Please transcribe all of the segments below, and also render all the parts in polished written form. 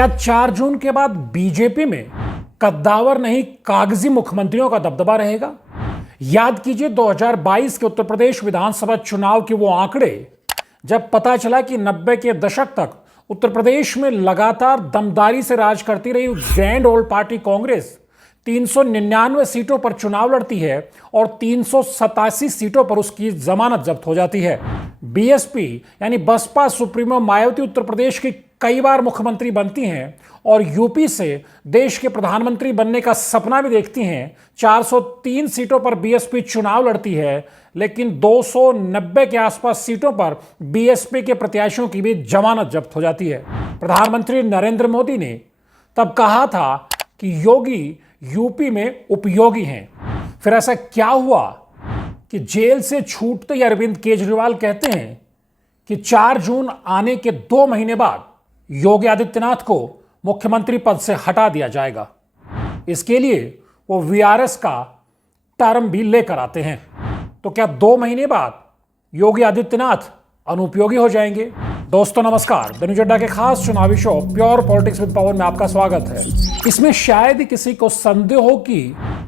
क्या 4 जून के बाद बीजेपी में कद्दावर नहीं कागजी मुख्यमंत्रियों का दबदबा रहेगा? याद कीजिए 2022 के उत्तर प्रदेश विधानसभा चुनाव के वो आंकड़े, जब पता चला कि 90 के दशक तक उत्तर प्रदेश में लगातार दमदारी से राज करती रही ग्रैंड ओल्ड पार्टी कांग्रेस 399 सीटों पर चुनाव लड़ती है और 387 सीटों पर उसकी जमानत जब्त हो जाती है। बीएसपी यानी बसपा सुप्रीमो मायावती उत्तर प्रदेश की कई बार मुख्यमंत्री बनती हैं और यूपी से देश के प्रधानमंत्री बनने का सपना भी देखती हैं। 403 सीटों पर बीएसपी चुनाव लड़ती है, लेकिन 290 के आसपास सीटों पर बीएसपी के प्रत्याशियों की भी जमानत जब्त हो जाती है। प्रधानमंत्री नरेंद्र मोदी ने तब कहा था कि योगी यूपी में उपयोगी हैं। फिर ऐसा क्या हुआ कि जेल से छूटते ही अरविंद केजरीवाल कहते हैं कि 4 जून आने के 2 महीने बाद योगी आदित्यनाथ को मुख्यमंत्री पद से हटा दिया जाएगा। इसके लिए वो वीआरएस का टर्म भी लेकर आते हैं। तो क्या 2 महीने बाद योगी आदित्यनाथ अनुपयोगी हो जाएंगे? दोस्तों नमस्कार, धनु चड्ढा के खास चुनावी शो प्योर पॉलिटिक्स विद पवन में आपका स्वागत है। इसमें शायद ही किसी को संदेह हो कि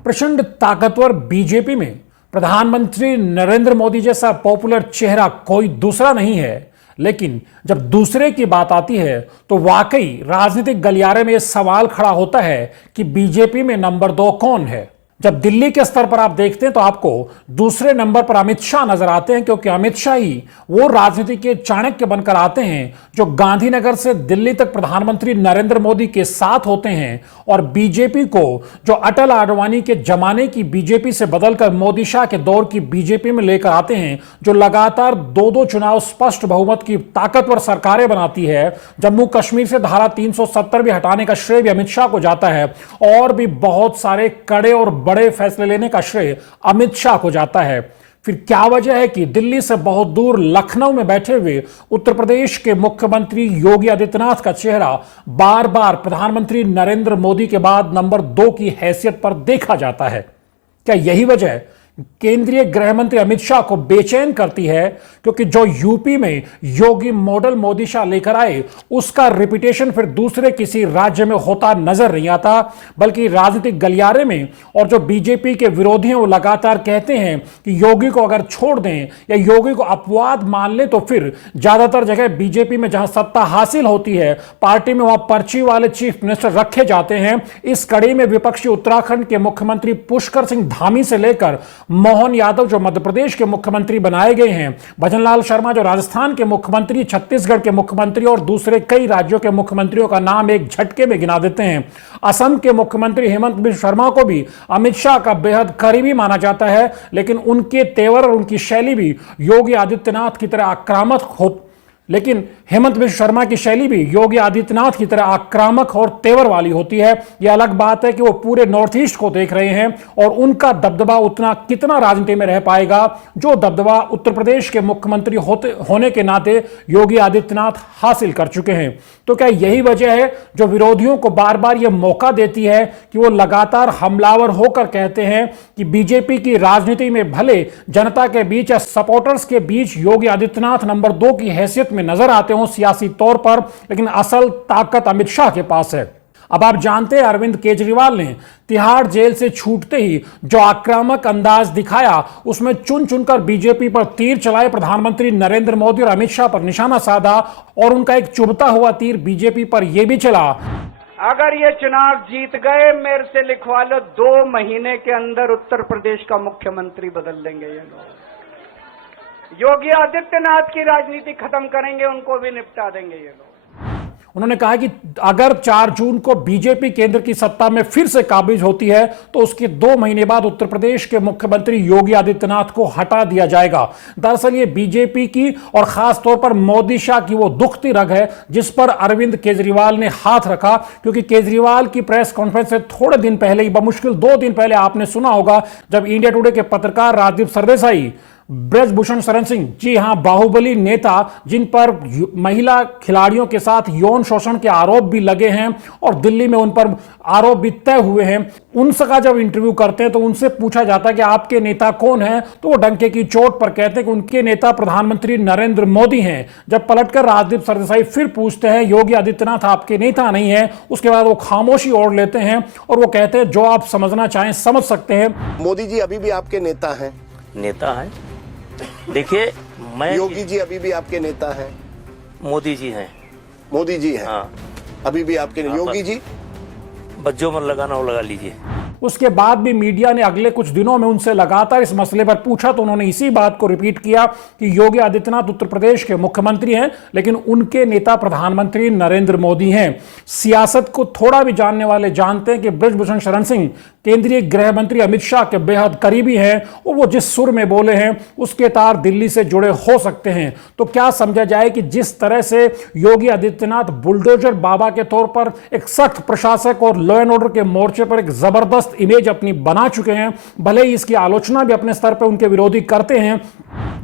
प्रचंड ताकतवर बीजेपी में प्रधानमंत्री नरेंद्र मोदी जैसा पॉपुलर चेहरा कोई दूसरा नहीं है। लेकिन जब दूसरे की बात आती है तो वाकई राजनीतिक गलियारे में यह सवाल खड़ा होता है कि बीजेपी में नंबर 2 कौन है। जब दिल्ली के स्तर पर आप देखते हैं तो आपको दूसरे नंबर पर अमित शाह नजर आते हैं, क्योंकि अमित शाह ही वो राजनीति के चाणक्य बनकर आते हैं जो गांधीनगर से दिल्ली तक प्रधानमंत्री नरेंद्र मोदी के साथ होते हैं और बीजेपी को, जो अटल आडवाणी के जमाने की बीजेपी से बदलकर मोदी शाह के दौर की बीजेपी में लेकर आते हैं, जो लगातार 2-2 चुनाव स्पष्ट बहुमत की ताकतवर सरकारें बनाती है। जम्मू कश्मीर से धारा 370 भी हटाने का श्रेय भी अमित शाह को जाता है और भी बहुत सारे कड़े और बड़े फैसले लेने का श्रेय अमित शाह को जाता है। फिर क्या वजह है कि दिल्ली से बहुत दूर लखनऊ में बैठे हुए उत्तर प्रदेश के मुख्यमंत्री योगी आदित्यनाथ का चेहरा बार बार प्रधानमंत्री नरेंद्र मोदी के बाद नंबर 2 की हैसियत पर देखा जाता है? क्या यही वजह केंद्रीय गृह मंत्री अमित शाह को बेचैन करती है? क्योंकि जो यूपी में योगी मॉडल मोदी शाह लेकर आए, उसका रिपीटेशन फिर दूसरे किसी राज्य में होता नजर नहीं आता, बल्कि राजनीतिक गलियारे में और जो बीजेपी के विरोधी हैं वो लगातार कहते हैं कि योगी को अगर छोड़ दें या योगी को अपवाद मान लें तो फिर ज्यादातर जगह बीजेपी में जहां सत्ता हासिल होती है पार्टी में, वहां पर्ची वाले चीफ मिनिस्टर रखे जाते हैं। इस कड़ी में विपक्षी उत्तराखंड के मुख्यमंत्री पुष्कर सिंह धामी से लेकर मोहन यादव जो मध्य प्रदेश के मुख्यमंत्री बनाए गए हैं, भजनलाल शर्मा जो राजस्थान के मुख्यमंत्री, छत्तीसगढ़ के मुख्यमंत्री और दूसरे कई राज्यों के मुख्यमंत्रियों का नाम एक झटके में गिना देते हैं। असम के मुख्यमंत्री हेमंत बिश्व शर्मा को भी अमित शाह का बेहद करीबी माना जाता है, लेकिन उनके तेवर और उनकी शैली भी योगी आदित्यनाथ की तरह आक्रामक लेकिन हेमंत बिश्व शर्मा की शैली भी योगी आदित्यनाथ की तरह आक्रामक और तेवर वाली होती है। यह अलग बात है कि वो पूरे नॉर्थ ईस्ट को देख रहे हैं और उनका दबदबा उतना कितना राजनीति में रह पाएगा जो दबदबा उत्तर प्रदेश के मुख्यमंत्री होने के नाते योगी आदित्यनाथ हासिल कर चुके हैं। तो क्या यही वजह है जो विरोधियों को बार बार यह मौका देती है कि वो लगातार हमलावर होकर कहते हैं कि बीजेपी की राजनीति में भले जनता के बीच या सपोर्टर्स के बीच योगी आदित्यनाथ नंबर 2 की हैसियत में नजर आते हो सियासी तौर पर, लेकिन असल ताकत अमित शाह के पास है। अब आप जानते हैं अरविंद केजरीवाल ने तिहाड़ जेल से छूटते ही जो आक्रामक अंदाज दिखाया, उसमें चुन चुनकर बीजेपी पर तीर चलाए प्रधानमंत्री नरेंद्र मोदी और अमित शाह पर निशाना साधा और उनका एक चुभता हुआ तीर बीजेपी पर यह भी चला, अगर ये चुनाव जीत गए मेरे से लिखवा लो 2 महीने के अंदर उत्तर प्रदेश का मुख्यमंत्री बदल देंगे ये लोग। योगी आदित्यनाथ की राजनीति खत्म करेंगे, उनको भी निपटा देंगे ये लोग। उन्होंने कहा कि अगर 4 जून को बीजेपी केंद्र की सत्ता में फिर से काबिज होती है तो उसके 2 महीने बाद उत्तर प्रदेश के मुख्यमंत्री योगी आदित्यनाथ को हटा दिया जाएगा। दरअसल ये बीजेपी की और खास तौर पर मोदी शाह की वो दुखती रग है जिस पर अरविंद केजरीवाल ने हाथ रखा, क्योंकि केजरीवाल की प्रेस कॉन्फ्रेंस से थोड़े दिन पहले ही, बमुश्किल 2 दिन पहले आपने सुना होगा, जब इंडिया टुडे के पत्रकार राजदीप सरदेसाई ब्रजभूषण शरण सिंह, जी हां, बाहुबली नेता जिन पर महिला खिलाड़ियों के साथ यौन शोषण के आरोप भी लगे हैं और दिल्ली में उन पर आरोप भी तय हुए हैं, उनका जब इंटरव्यू करते हैं तो उनसे पूछा जाता है कि आपके नेता कौन है, तो वो डंके की चोट पर कहते हैं कि उनके नेता प्रधानमंत्री नरेंद्र मोदी हैं। जब पलटकर राजदीप सरदेसाई फिर पूछते हैं योगी आदित्यनाथ आपके नेता नहीं है, उसके बाद वो खामोशी ओढ़ लेते हैं और वो कहते हैं जो आप समझना चाहें समझ सकते हैं। मोदी जी अभी भी आपके नेता हैं? नेता है, देखिए मैं, योगी जी अभी भी आपके नेता हैं? मोदी जी हैं। मोदी जी हैं, हाँ, अभी भी आपके। योगी जी बच्चों में लगाना हो लगा लीजिए। उसके बाद भी मीडिया ने अगले कुछ दिनों में उनसे लगातार इस मसले पर पूछा तो उन्होंने इसी बात को रिपीट किया कि योगी आदित्यनाथ उत्तर प्रदेश के मुख्यमंत्री हैं, लेकिन उनके नेता प्रधानमंत्री नरेंद्र मोदी हैं। सियासत को थोड़ा भी जानने वाले जानते हैं कि ब्रजभूषण शरण सिंह केंद्रीय गृह मंत्री अमित शाह के बेहद करीबी हैं और वो जिस सुर में बोले हैं उसके तार दिल्ली से जुड़े हो सकते हैं। तो क्या समझा जाए कि जिस तरह से योगी आदित्यनाथ बुलडोजर बाबा के तौर पर एक सख्त प्रशासक और लॉ एंड ऑर्डर के मोर्चे पर एक जबरदस्त इमेज अपनी बना चुके हैं, भले ही इसकी आलोचना भी अपने स्तर पर उनके विरोधी करते हैं,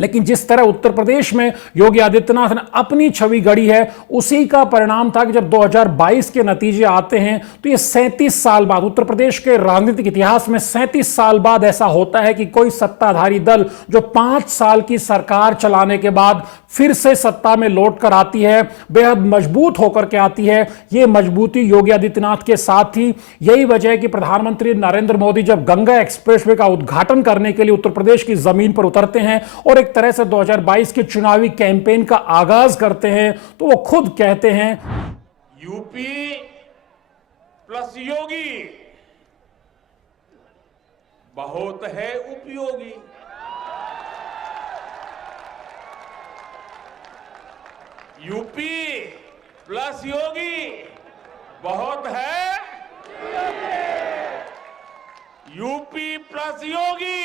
लेकिन जिस तरह उत्तर प्रदेश में योगी आदित्यनाथ ने अपनी छवि गढ़ी है उसी का परिणाम था कि जब 2022 के नतीजे आते हैं तो ये 37 साल बाद उत्तर प्रदेश के राजनीतिक इतिहास में 37 साल बाद ऐसा होता है कि कोई सत्ताधारी दल जो 5 साल की सरकार चलाने के बाद फिर से सत्ता में लौट कर आती है, बेहद मजबूत होकर के आती है। यह मजबूती योगी आदित्यनाथ के साथ थी। यही वजह है कि प्रधानमंत्री नरेंद्र मोदी जब गंगा एक्सप्रेसवे का उद्घाटन करने के लिए उत्तर प्रदेश की जमीन पर उतरते हैं और एक तरह से 2022 के चुनावी कैंपेन का आगाज करते हैं तो वो खुद कहते हैं, यूपी प्लस योगी बहुत है उपयोगी। यूपी प्लस योगी बहुत है, यूपी प्लस योगी।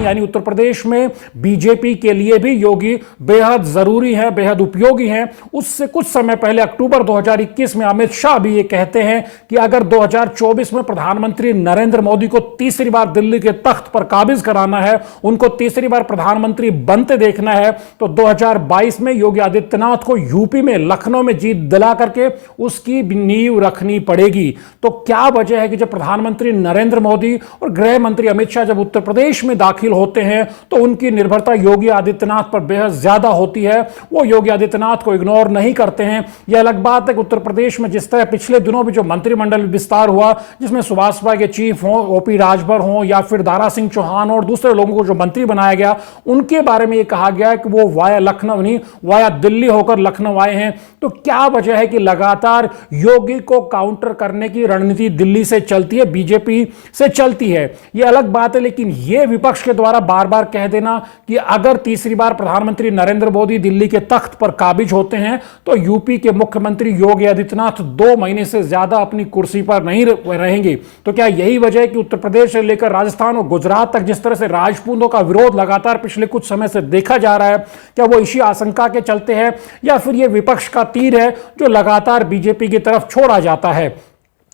यानी उत्तर प्रदेश में बीजेपी के लिए भी योगी बेहद जरूरी है, बेहद उपयोगी है। उससे कुछ समय पहले अक्टूबर 2021 में अमित शाह भी ये कहते हैं कि अगर 2024 में प्रधानमंत्री नरेंद्र मोदी को तीसरी बार दिल्ली के तख्त पर काबिज कराना है, उनको तीसरी बार प्रधानमंत्री बनते देखना है, तो 2022 में योगी आदित्यनाथ को यूपी में लखनऊ में जीत दिला करके उसकी नींव रखनी पड़ेगी। तो क्या वजह है कि जब प्रधानमंत्री नरेंद्र मोदी और गृह मंत्री अमित शाह जब उत्तर प्रदेश में दाखिल होते हैं तो उनकी निर्भरता योगी आदित्यनाथ पर बेहद ज्यादा होती है। वो योगी आदित्यनाथ को इग्नोर नहीं करते हैं। यह अलग बात है कि उत्तर प्रदेश में जिस तरह पिछले दिनों भी जो मंत्रिमंडल विस्तार हुआ, जिसमें सुभाष के चीफ हो, ओपी राजभर हो या फिर दारा सिंह चौहान और दूसरे लोगों को जो मंत्री बनाया गया, उनके बारे में यह कहा गया कि वो वाया लखनऊ नहीं, वाया दिल्ली होकर लखनऊ आए हैं। तो क्या वजह है कि लगातार योगी को काउंटर करने की रणनीति दिल्ली से चलती है, बीजेपी से चलती है? यह अलग बात है, लेकिन यह विपक्ष के द्वारा बार बार कह देना कि अगर तीसरी बार प्रधानमंत्री नरेंद्र मोदी दिल्ली के तख्त पर काबिज होते हैं तो यूपी के मुख्यमंत्री योगी आदित्यनाथ 2 महीने से ज्यादा अपनी कुर्सी पर नहीं रहेंगे। तो क्या यही वजह है कि उत्तर प्रदेश से लेकर राजस्थान और गुजरात तक जिस तरह से राजपूतों का विरोध लगातार पिछले कुछ समय से देखा जा रहा है, क्या वो इसी आशंका के चलते हैं या फिर यह विपक्ष का तीर है जो लगातार बीजेपी की तरफ छोड़ा जाता है?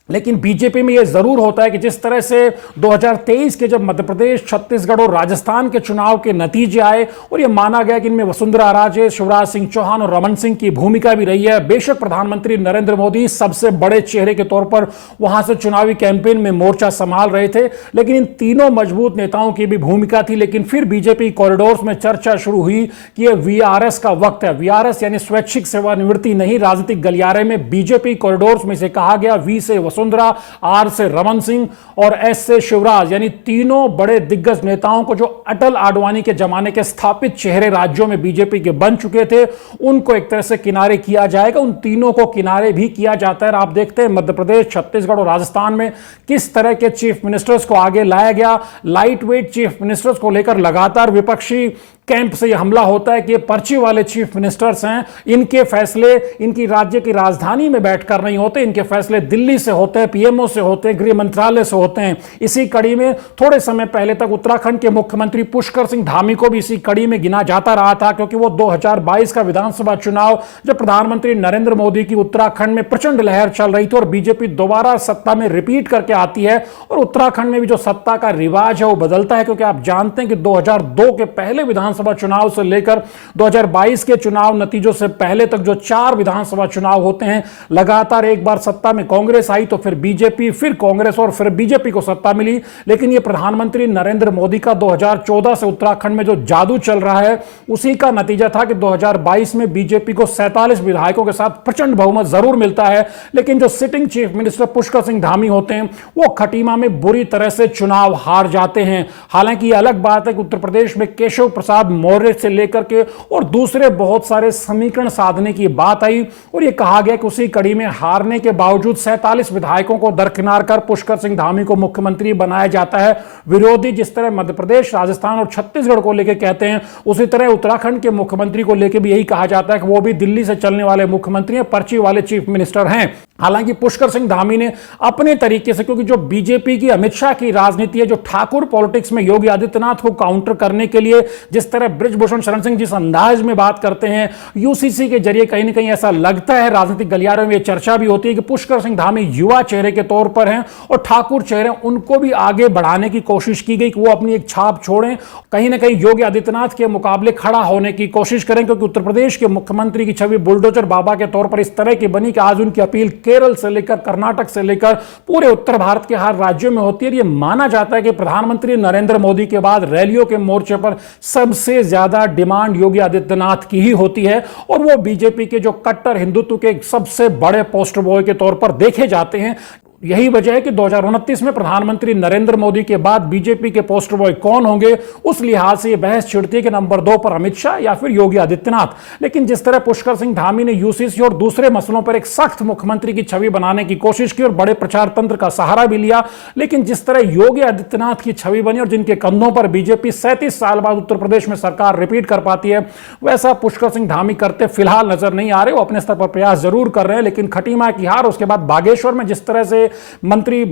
लेकिन बीजेपी में यह जरूर होता है कि जिस तरह से 2023 के जब मध्य प्रदेश, छत्तीसगढ़ और राजस्थान के चुनाव के नतीजे आए और यह माना गया कि इनमें वसुंधरा राजे, शिवराज सिंह चौहान और रमन सिंह की भूमिका भी रही है। बेशक प्रधानमंत्री नरेंद्र मोदी सबसे बड़े चेहरे के तौर पर वहां से चुनावी कैंपेन में मोर्चा संभाल रहे थे, लेकिन इन तीनों मजबूत नेताओं की भी भूमिका थी। लेकिन फिर बीजेपी कॉरिडोर्स में चर्चा शुरू हुई कि यह वीआरएस का वक्त है। वीआरएस यानी स्वैच्छिक सेवानिवृत्ति नहीं, राजनीतिक गलियारे में बीजेपी कॉरिडोर्स में से कहा गया वी से वसुंधरा, आर से रमन सिंह और एस से शिवराज, यानी तीनों बड़े दिग्गज नेताओं को जो अटल आडवाणी के जमाने के स्थापित चेहरे राज्यों में बीजेपी के बन चुके थे, उनको एक तरह से किनारे किया जाएगा। उन तीनों को किनारे भी किया जाता है। आप देखते हैं मध्य प्रदेश, छत्तीसगढ़ और राजस्थान में किस तरह के चीफ मिनिस्टर्स को आगे लाया गया। लाइट वेट चीफ मिनिस्टर्स को लेकर लगातार विपक्षी कैंप से यह हमला होता है कि ये पर्ची वाले चीफ मिनिस्टर्स हैं, इनके फैसले इनकी राज्य की राजधानी में बैठकर नहीं होते, इनके फैसले दिल्ली से होते होते हैं, पीएमओ से होते हैं, गृह मंत्रालय से होते हैं। इसी कड़ी में थोड़े समय पहले तक उत्तराखंड के मुख्यमंत्री पुष्कर सिंह धामी को भी इसी कड़ी में गिना जाता रहा था, क्योंकि वो 2022 का विधानसभा चुनाव जब प्रधानमंत्री नरेंद्र मोदी की उत्तराखंड में प्रचंड लहर चल रही थी और बीजेपी दोबारा सत्ता में रिपीट करके आती है और उत्तराखंड में भी जो सत्ता का रिवाज है वो बदलता है, क्योंकि आप जानते हैं कि 2002 के पहले विधानसभा चुनाव से लेकर 2022 के चुनाव नतीजों से पहले तक जो 4 विधानसभा चुनाव होते हैं, लगातार एक बार सत्ता में कांग्रेस आई तो फिर बीजेपी, फिर कांग्रेस और फिर बीजेपी को सत्ता मिली। लेकिन ये प्रधानमंत्री नरेंद्र मोदी का 2014 से उत्तराखंड में जो जादू चल रहा है उसी का नतीजा था कि 2022 में बीजेपी को 47 विधायकों के साथ प्रचंड बहुमत जरूर मिलता है, लेकिन जो sitting chief minister Pushkar Singh Dhami होते हैं वो खटीमा में बुरी तरह से चुनाव हार जाते हैं। हालांकि ये अलग बात है कि उत्तर प्रदेश में केशव प्रसाद मौर्य से लेकर के और दूसरे बहुत सारे समीकरण साधने की बात आई और यह कहा गया कि उसी कड़ी में हारने के बावजूद 47 विधायकों को दरकिनार कर पुष्कर सिंह धामी को मुख्यमंत्री बनाया जाता है। विरोधी जिस तरह मध्य प्रदेश, राजस्थान और छत्तीसगढ़ को लेकर कहते हैं, उसी तरह उत्तराखंड के मुख्यमंत्री को लेकर भी यही कहा जाता है कि वो भी दिल्ली से चलने वाले मुख्यमंत्री हैं, पर्ची वाले चीफ मिनिस्टर हैं। हालांकि पुष्कर सिंह धामी ने अपने तरीके से, क्योंकि जो बीजेपी की अमित शाह की राजनीति है, जो ठाकुर पॉलिटिक्स में योगी आदित्यनाथ को काउंटर करने के लिए जिस तरह बृजभूषण शरण सिंह जिस अंदाज में बात करते हैं, यूसीसी के जरिए कहीं ना कहीं ऐसा लगता है, राजनीतिक गलियारों में यह चर्चा भी होती है कि पुष्कर सिंह धामी युवा चेहरे के तौर पर हैं और ठाकुर चेहरे उनको भी आगे बढ़ाने की कोशिश की गई कि वो अपनी एक छाप छोड़ें, कहीं ना कहीं योगी आदित्यनाथ के मुकाबले खड़ा होने की कोशिश करें, क्योंकि उत्तर प्रदेश के मुख्यमंत्री की छवि बुलडोजर बाबा के तौर पर इस तरह की बनी कि आज उनकी अपील केरल से लेकर कर्नाटक से लेकर पूरे उत्तर भारत के हर राज्यों में होती है। यह माना जाता है कि प्रधानमंत्री नरेंद्र मोदी के बाद रैलियों के मोर्चे पर सबसे ज्यादा डिमांड योगी आदित्यनाथ की ही होती है और वो बीजेपी के जो कट्टर हिंदुत्व के सबसे बड़े पोस्टर बॉय के तौर पर देखे जाते हैं। यही वजह है कि 2029 में प्रधानमंत्री नरेंद्र मोदी के बाद बीजेपी के पोस्टर बॉय कौन होंगे, उस लिहाज से यह बहस छिड़ती है कि नंबर 2 पर अमित शाह या फिर योगी आदित्यनाथ। लेकिन जिस तरह पुष्कर सिंह धामी ने यूसीसी और दूसरे मसलों पर एक सख्त मुख्यमंत्री की छवि बनाने की कोशिश की और बड़े प्रचार तंत्र का सहारा भी लिया, लेकिन जिस तरह योगी आदित्यनाथ की छवि बनी और जिनके कंधों पर बीजेपी 37 साल बाद उत्तर प्रदेश में सरकार रिपीट कर पाती है, वैसा पुष्कर सिंह धामी करते फिलहाल नजर नहीं आ रहे। वो अपने स्तर पर प्रयास जरूर कर रहे हैं, लेकिन खटीमा की हार, उसके बाद बागेश्वर में जिस तरह से मंत्री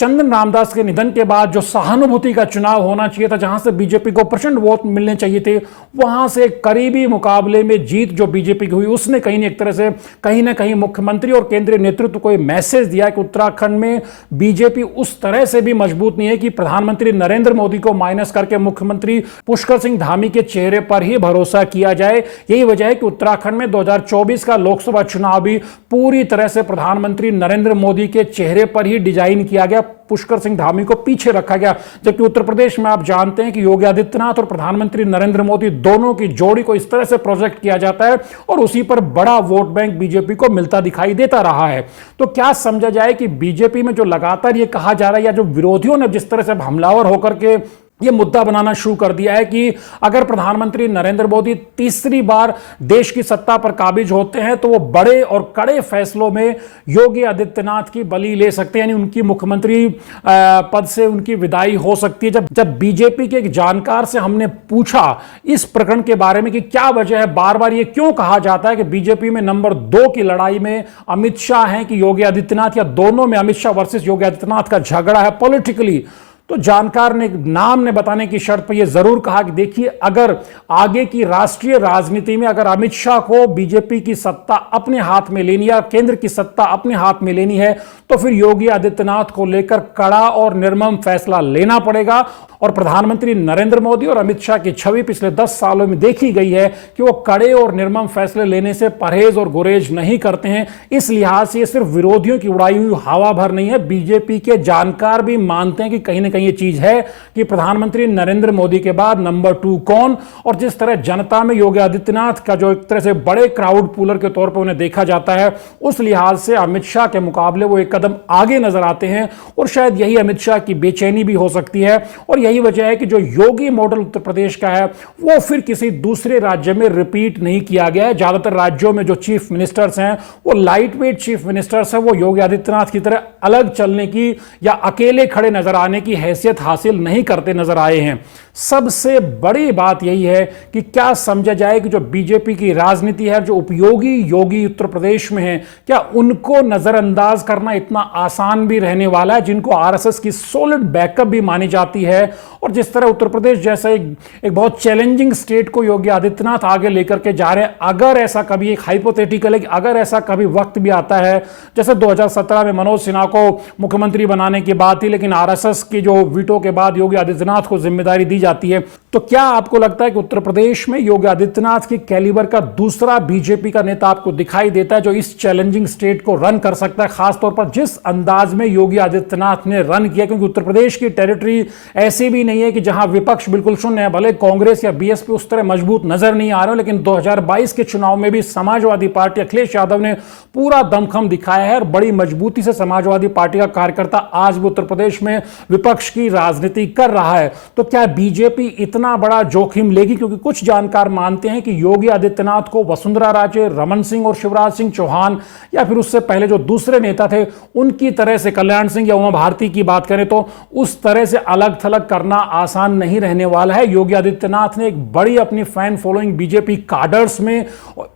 चंदन रामदास के निधन के बाद जो सहानुभूति का चुनाव होना चाहिए था, जहां से बीजेपी को प्रचंड वोट मिलने चाहिए थे, वहां से करीबी मुकाबले में जीत जो बीजेपी की हुई, उसने कहीं ना कहीं मुख्यमंत्री और केंद्रीय नेतृत्व को मैसेज दिया कि उत्तराखंड में बीजेपी उस तरह से भी मजबूत नहीं है कि प्रधानमंत्री नरेंद्र मोदी को माइनस करके मुख्यमंत्री पुष्कर सिंह धामी के चेहरे पर ही भरोसा किया जाए। यही वजह है कि उत्तराखंड में 2024 का लोकसभा चुनाव भी पूरी तरह से प्रधानमंत्री नरेंद्र मोदी के चेहरे पर ही डिजाइन किया गया, पुष्कर सिंह धामी को पीछे रखा गया। जबकि उत्तर प्रदेश में आप जानते हैं कि योगी आदित्यनाथ और प्रधानमंत्री नरेंद्र मोदी दोनों की जोड़ी को इस तरह से प्रोजेक्ट किया जाता है और उसी पर बड़ा वोट बैंक बीजेपी को मिलता दिखाई देता रहा है। तो क्या समझा जाए कि बीजेपी में जो लगातार ये कहा जा रहा है या जो विरोधियों ने जिस तरह से हमलावर होकर के ये मुद्दा बनाना शुरू कर दिया है कि अगर प्रधानमंत्री नरेंद्र मोदी तीसरी बार देश की सत्ता पर काबिज होते हैं तो वो बड़े और कड़े फैसलों में योगी आदित्यनाथ की बलि ले सकते हैं, यानी उनकी मुख्यमंत्री पद से उनकी विदाई हो सकती है। जब बीजेपी के एक जानकार से हमने पूछा इस प्रकरण के बारे में कि क्या वजह है, बार बार ये क्यों कहा जाता है कि बीजेपी में नंबर 2 की लड़ाई में अमित शाह हैं कि योगी आदित्यनाथ, या दोनों में अमित शाह वर्सेस योगी आदित्यनाथ का झगड़ा है पॉलिटिकली, तो जानकार ने नाम ने बताने की शर्त पर यह जरूर कहा कि देखिए, अगर आगे की राष्ट्रीय राजनीति में अगर अमित शाह को बीजेपी की सत्ता अपने हाथ में लेनी है, केंद्र की सत्ता अपने हाथ में लेनी है, तो फिर योगी आदित्यनाथ को लेकर कड़ा और निर्मम फैसला लेना पड़ेगा। और प्रधानमंत्री नरेंद्र मोदी और अमित शाह की छवि पिछले 10 सालों में देखी गई है कि वो कड़े और निर्मम फैसले लेने से परहेज और गुरेज नहीं करते हैं। इस लिहाज से ये सिर्फ विरोधियों की उड़ाई हुई हवा भर नहीं है, बीजेपी के जानकार भी मानते हैं कि कहीं ना कहीं ये चीज है कि प्रधानमंत्री नरेंद्र मोदी के बाद नंबर 2 कौन। और जिस तरह जनता में योगी आदित्यनाथ का जो एक तरह से बड़े क्राउड पुलर के तौर पर उन्हें देखा जाता है, उस लिहाज से अमित शाह के मुकाबले वो एक कदम आगे नजर आते हैं और शायद यही अमित शाह की बेचैनी भी हो सकती है और यही यही वजह है कि जो योगी मॉडल उत्तर प्रदेश का है वो फिर किसी दूसरे राज्य में रिपीट नहीं किया गया है। ज्यादातर राज्यों में जो चीफ मिनिस्टर्स हैं वो लाइट वेट चीफ मिनिस्टर्स हैं, वो योगी आदित्यनाथ की तरह अलग चलने की या अकेले खड़े नजर आने की हैसियत हासिल नहीं करते नजर आए हैं। सबसे बड़ी बात यही है कि क्या समझा जाए कि जो बीजेपी की राजनीति है, जो उपयोगी योगी उत्तर प्रदेश में है, क्या उनको नजरअंदाज करना इतना आसान भी रहने वाला है, जिनको आरएसएस की सॉलिड बैकअप भी मानी जाती है। और जिस तरह उत्तर प्रदेश जैसा एक बहुत चैलेंजिंग स्टेट को योगी आदित्यनाथ आगे लेकर के जा रहे हैं, अगर ऐसा कभी, एक हाइपोथेटिकल है कि अगर ऐसा कभी वक्त भी आता है, जैसे 2017 में मनोज सिन्हा को मुख्यमंत्री बनाने की बात थी, लेकिन आरएसएस की जो वीटो के बाद योगी आदित्यनाथ को जिम्मेदारी दी जाती है, तो क्या आपको लगता है कि उत्तर प्रदेश में योगी आदित्यनाथ की कैलिबर का दूसरा बीजेपी का नेता आपको दिखाई देता है जो इस चैलेंजिंग स्टेट को रन कर सकता है, खासतौर पर जिस अंदाज में योगी आदित्यनाथ ने रन किया? क्योंकि उत्तर प्रदेश की टेरिटरी ऐसी भी नहीं है कि जहां विपक्ष बिल्कुल शून्य है, भले कांग्रेस या बीएसपी उस तरह मजबूत नजर नहीं आ रहे हो, लेकिन 2022 के चुनाव में भी समाजवादी पार्टी अखिलेश यादव ने पूरा दमखम दिखाया है और बड़ी मजबूती से समाजवादी पार्टी का कार्यकर्ता आज भी उत्तर प्रदेश में विपक्ष की राजनीति कर रहा है। तो क्या बीजेपी इतना बड़ा जोखिम लेगी? क्योंकि कुछ जानकार मानते हैं कि योगी आदित्यनाथ को वसुंधरा राजे, रमन सिंह और शिवराज सिंह चौहान या फिर उससे पहले जो दूसरे नेता थे उनकी तरह से, कल्याण सिंह या उमा भारती की बात करें तो उस तरह से अलग थलग करना आसान नहीं रहने वाला है। योगी आदित्यनाथ ने एक बड़ी अपनी फैन फॉलोइंग बीजेपी काडर्स में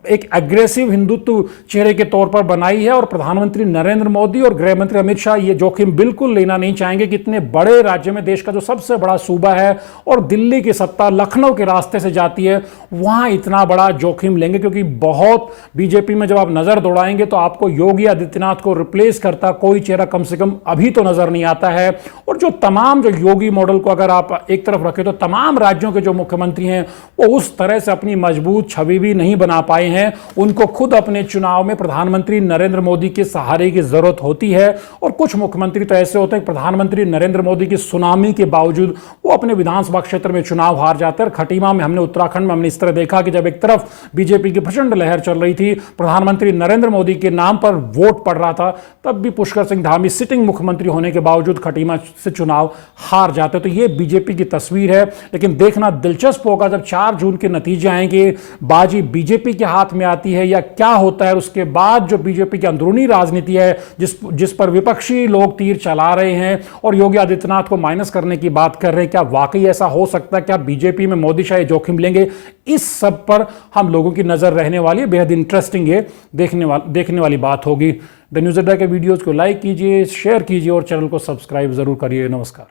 एक एग्रेसिव हिंदुत्व चेहरे के तौर पर बनाई है और प्रधानमंत्री नरेंद्र मोदी और गृह मंत्री अमित शाह ये जोखिम बिल्कुल लेना नहीं चाहेंगे कि इतने बड़े राज्य में, देश का जो सबसे बड़ा सूबा है और दिल्ली की सत्ता लखनऊ के रास्ते से जाती है, वहां इतना बड़ा जोखिम लेंगे। क्योंकि बहुत बीजेपी में जब आप नजर दौड़ाएंगे तो आपको योगी आदित्यनाथ को रिप्लेस करता कोई चेहरा कम से कम अभी तो नजर नहीं आता है। और जो तमाम जो योगी मॉडल को अगर आप एक तरफ रखें तो तमाम राज्यों के जो मुख्यमंत्री हैं वो उस तरह से अपनी मजबूत छवि भी नहीं बना पाए हैं। उनको खुद अपने चुनाव में प्रधानमंत्री नरेंद्र मोदी के सहारे की जरूरत होती है। और कुछ मुख्यमंत्री तो ऐसे होते हैं कि प्रधानमंत्री नरेंद्र मोदी की सुनामी के बावजूद वो अपने विधानसभा क्षेत्र में चुनाव हार जाते हैं। खटीमा में हमने, उत्तराखंड में हमने इस तरह देखा कि जब एक तरफ बीजेपी की प्रचंड लहर चल रही थी, प्रधानमंत्री नरेंद्र मोदी के नाम पर वोट पड़ रहा था, तब भी पुष्कर सिंह धामी सिटिंग मुख्यमंत्री होने के बावजूद खटीमा से चुनाव हार जाते। तो ये बीजेपी की तस्वीर है। लेकिन देखना दिलचस्प होगा जब 4 जून के नतीजे आएंगे, बाजी बीजेपी के हाथ में आती है या क्या होता है। उसके बाद जो बीजेपी की अंदरूनी राजनीति है, जिस पर विपक्षी लोग तीर चला रहे हैं और योगी आदित्यनाथ को माइनस करने की बात कर रहे हैं, क्या वाकई ऐसा हो सकता है? क्या बीजेपी में मोदी शाह जोखिम लेंगे? इस सब पर हम लोगों की नजर रहने वाली है। बेहद इंटरेस्टिंग ये देखने वाली बात होगी। द न्यूज़ अड्डा के वीडियोज को लाइक कीजिए, शेयर कीजिए और चैनल को सब्सक्राइब जरूर करिए। नमस्कार।